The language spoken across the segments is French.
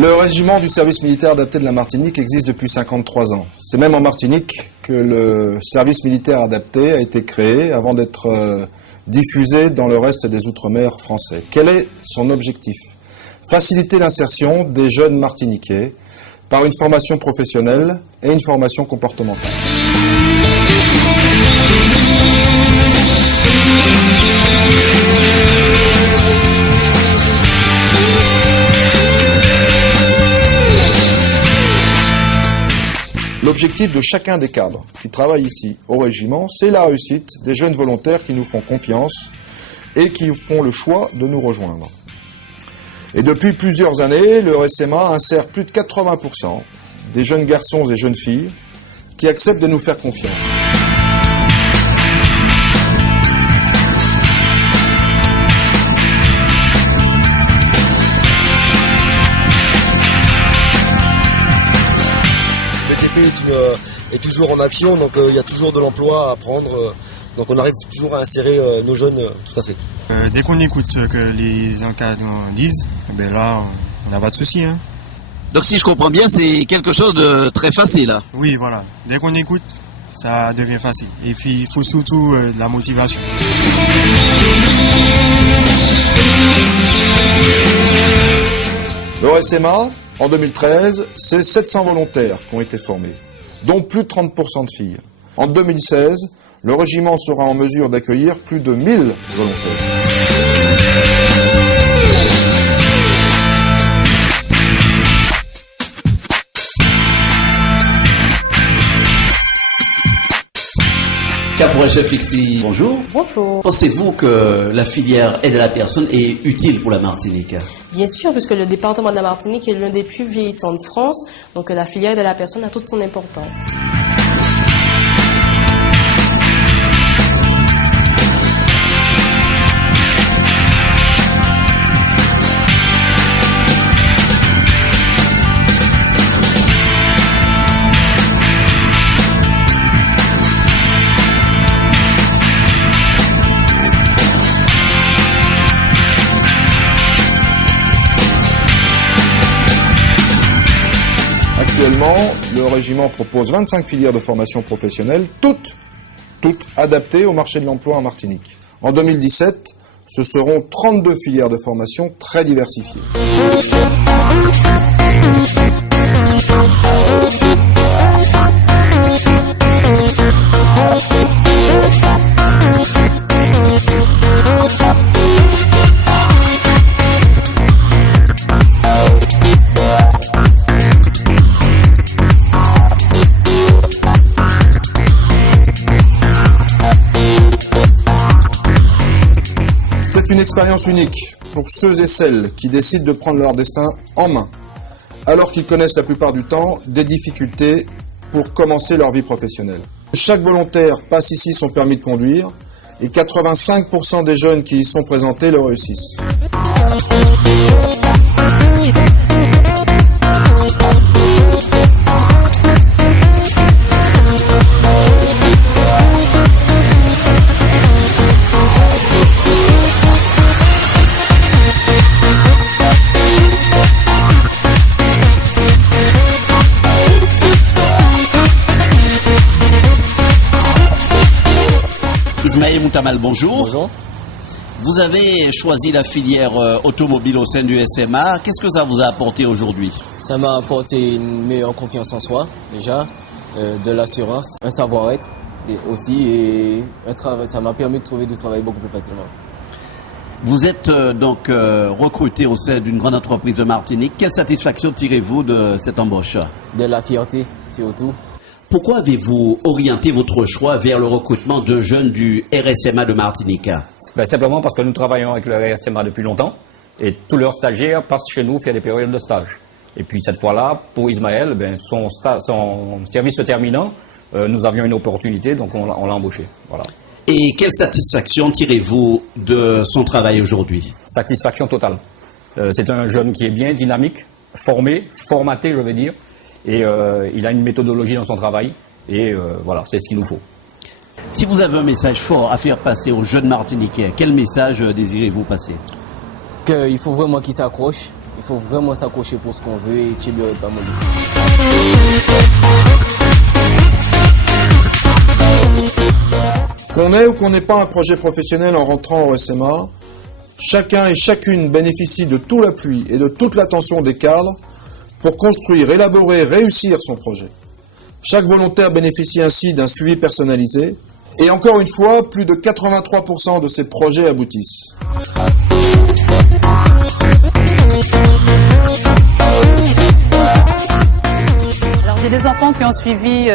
Le régiment du service militaire adapté de la Martinique existe depuis 53 ans. C'est même en Martinique que le service militaire adapté a été créé avant d'être diffusé dans le reste des outre-mer français. Quel est son objectif? Faciliter l'insertion des jeunes martiniquais par une formation professionnelle et une formation comportementale. L'objectif de chacun des cadres qui travaillent ici au régiment, c'est la réussite des jeunes volontaires qui nous font confiance et qui font le choix de nous rejoindre. Et depuis plusieurs années, le RSMA insère plus de 80% des jeunes garçons et jeunes filles qui acceptent de nous faire confiance. Est toujours en action, donc il y a toujours de l'emploi à prendre, donc on arrive toujours à insérer nos jeunes, tout à fait. Dès qu'on écoute ce que les encadrants disent, ben là on n'a pas de souci. Hein. Donc si je comprends bien, c'est quelque chose de très facile. Hein. Oui, voilà. Dès qu'on écoute, ça devient facile. Et puis il faut surtout de la motivation. Le RSMA, en 2013, c'est 700 volontaires qui ont été formés, dont plus de 30% de filles. En 2016, le régiment sera en mesure d'accueillir plus de 1000 volontaires. Caporal-chef Fixi, bonjour. Bonjour. Pensez-vous que la filière aide à la personne est utile pour la Martinique? Bien sûr, puisque le département de la Martinique est l'un des plus vieillissants de France, donc la filière aide à la personne a toute son importance. Actuellement, le régiment propose 25 filières de formation professionnelle, toutes adaptées au marché de l'emploi en Martinique. En 2017, ce seront 32 filières de formation très diversifiées. C'est une expérience unique pour ceux et celles qui décident de prendre leur destin en main, alors qu'ils connaissent la plupart du temps des difficultés pour commencer leur vie professionnelle. Chaque volontaire passe ici son permis de conduire et 85% des jeunes qui y sont présentés le réussissent. Ismaël Moutamal, bonjour. Bonjour. Vous avez choisi la filière automobile au sein du SMA. Qu'est-ce que ça vous a apporté aujourd'hui? Ça m'a apporté une meilleure confiance en soi, déjà, de l'assurance, un savoir-être aussi, et un travail. Ça m'a permis de trouver du travail beaucoup plus facilement. Vous êtes donc recruté au sein d'une grande entreprise de Martinique. Quelle satisfaction tirez-vous de cette embauche? De la fierté, surtout. Pourquoi avez-vous orienté votre choix vers le recrutement d'un jeune du RSMA de Martinique? Simplement parce que nous travaillons avec le RSMA depuis longtemps et tous leurs stagiaires passent chez nous faire des périodes de stage. Et puis cette fois-là, pour Ismaël, son service se terminant, nous avions une opportunité, donc on l'a embauché. Voilà. Et quelle satisfaction tirez-vous de son travail aujourd'hui? Satisfaction totale. C'est un jeune qui est bien dynamique, formé, formaté, je veux dire. Et il a une méthodologie dans son travail et voilà, c'est ce qu'il nous faut. Si vous avez un message fort à faire passer aux jeunes Martiniquais, quel message désirez-vous passer? Qu'il faut vraiment qu'ils s'accrochent Il faut vraiment s'accrocher pour ce qu'on veut et Tchébéret pas mal. Qu'on ait ou qu'on n'ait pas un projet professionnel en rentrant au SMA, chacun et chacune bénéficie de tout l'appui et de toute l'attention des cadres pour construire, élaborer, réussir son projet. Chaque volontaire bénéficie ainsi d'un suivi personnalisé et encore une fois, plus de 83% de ces projets aboutissent. Alors j'ai deux enfants qui ont suivi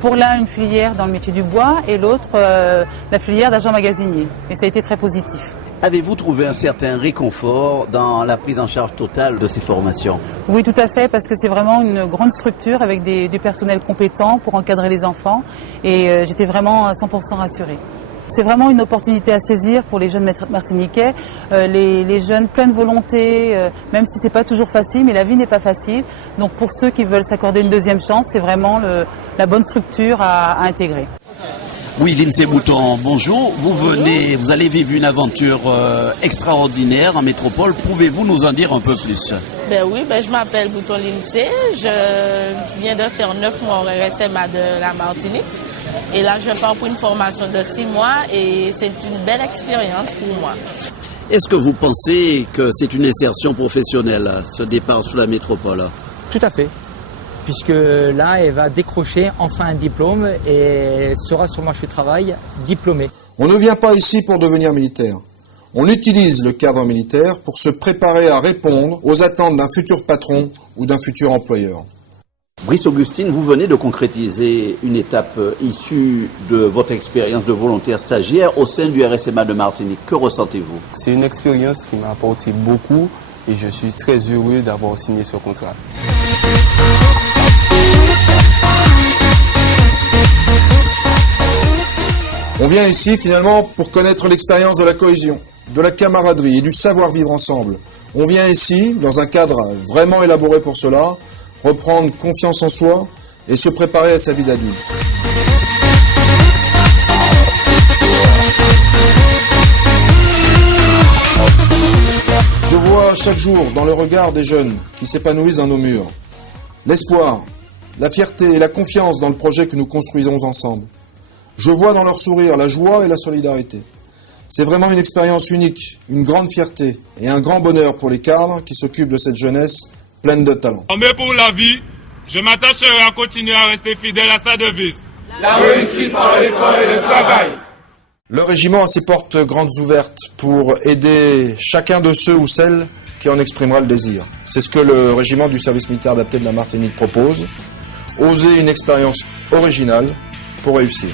pour l'un une filière dans le métier du bois et l'autre la filière d'agent magasinier. Et ça a été très positif. Avez-vous trouvé un certain réconfort dans la prise en charge totale de ces formations? Oui, tout à fait, parce que c'est vraiment une grande structure avec du personnel compétent pour encadrer les enfants et j'étais vraiment à 100% rassurée. C'est vraiment une opportunité à saisir pour les jeunes martiniquais, les jeunes pleins de volonté, même si c'est pas toujours facile, mais la vie n'est pas facile. Donc pour ceux qui veulent s'accorder une deuxième chance, c'est vraiment la bonne structure à intégrer. Oui, Lindsay Bouton, bonjour. Vous allez vivre une aventure extraordinaire en métropole. Pouvez-vous nous en dire un peu plus? Oui, je m'appelle Bouton Lindsay. Je viens de faire 9 mois au RSMA de la Martinique. Et là, je pars pour une formation de 6 mois et c'est une belle expérience pour moi. Est-ce que vous pensez que c'est une insertion professionnelle, ce départ sur la métropole? Tout à fait. Puisque là, elle va décrocher enfin un diplôme et sera sur le marché du travail diplômée. On ne vient pas ici pour devenir militaire. On utilise le cadre militaire pour se préparer à répondre aux attentes d'un futur patron ou d'un futur employeur. Brice Augustine, vous venez de concrétiser une étape issue de votre expérience de volontaire stagiaire au sein du RSMA de Martinique. Que ressentez-vous? C'est une expérience qui m'a apporté beaucoup et je suis très heureux d'avoir signé ce contrat. On vient ici finalement pour connaître l'expérience de la cohésion, de la camaraderie et du savoir-vivre ensemble. On vient ici, dans un cadre vraiment élaboré pour cela, reprendre confiance en soi et se préparer à sa vie d'adulte. Je vois chaque jour dans le regard des jeunes qui s'épanouissent dans nos murs l'espoir, la fierté et la confiance dans le projet que nous construisons ensemble. Je vois dans leur sourire la joie et la solidarité. C'est vraiment une expérience unique, une grande fierté et un grand bonheur pour les cadres qui s'occupent de cette jeunesse pleine de talent. Mais pour la vie, je m'attacherai à continuer à rester fidèle à sa devise. La réussite par l'effort et le travail. Le régiment a ses portes grandes ouvertes pour aider chacun de ceux ou celles qui en exprimera le désir. C'est ce que le régiment du service militaire adapté de la Martinique propose. Oser une expérience originale pour réussir.